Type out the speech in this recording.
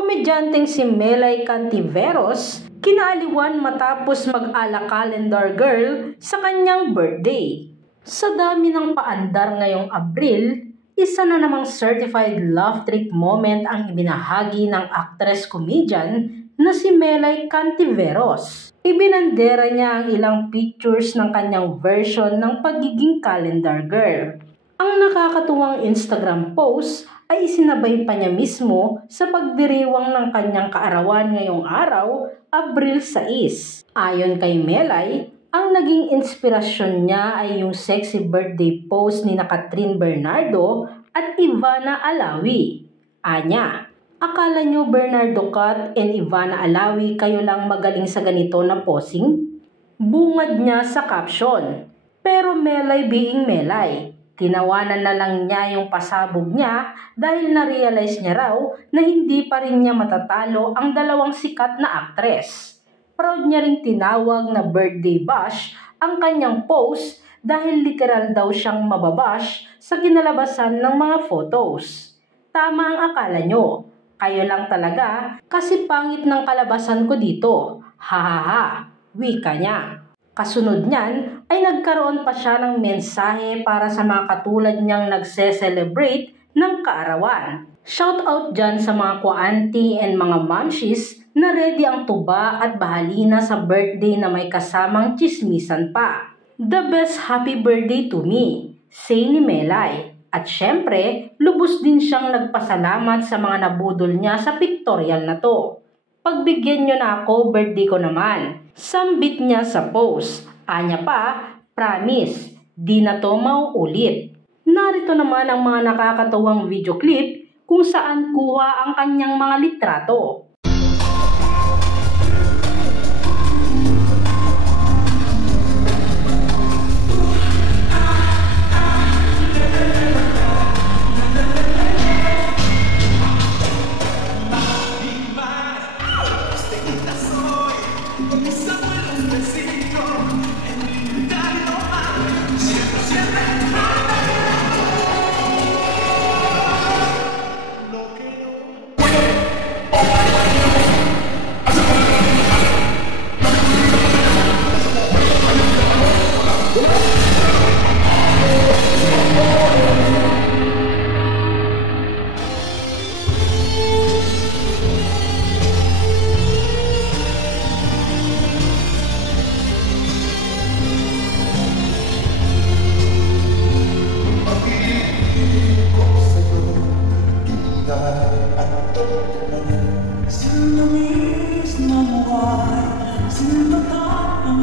Komedyanteng si Melay Cantiveros kinaaliwan matapos mag-ala calendar girl sa kanyang birthday. Sa dami ng paandar ngayong Abril, isa na namang certified love trick moment ang ibinahagi ng actress-comedian na si Melay Cantiveros. Ibinandera niya ang ilang pictures ng kanyang version ng pagiging calendar girl. Ang nakakatuwang Instagram post ay isinabay pa niya mismo sa pagdiriwang ng kanyang kaarawan ngayong araw, Abril 6. Ayon kay Melay, ang naging inspirasyon niya ay yung sexy birthday post ni Catherine Bernardo at Ivana Alawi. Anya, akala nyo Bernardo Cat and Ivana Alawi kayo lang magaling sa ganito na posing? Bungad niya sa caption. Pero Melay being Melay, tinawanan na lang niya yung pasabog niya dahil na-realize niya raw na hindi pa rin niya matatalo ang dalawang sikat na aktres. Proud niya ring tinawag na birthday bash ang kanyang post dahil literal daw siyang mababash sa kinalabasan ng mga photos. Tama ang akala nyo, kayo lang talaga kasi pangit ng kalabasan ko dito. Hahaha, wika niya. Kasunod niyan ay nagkaroon pa siya ng mensahe para sa mga katulad niyang nagse-celebrate ng kaarawan. Shout out dyan sa mga kwa-auntie and mga momshies na ready ang tuba at bahalina sa birthday na may kasamang chismisan pa. The best happy birthday to me, say ni Melay. At syempre, lubos din siyang nagpasalamat sa mga nabudol niya sa pictorial na to. Pagbigyan nyo na ako, birthday ko naman. Sambit niya sa post. Anya pa, promise, di na to mauulit. Narito naman ang mga nakakatawang video clip kung saan kuha ang kanyang mga litrato. Silmamis na buhay, silmatat ang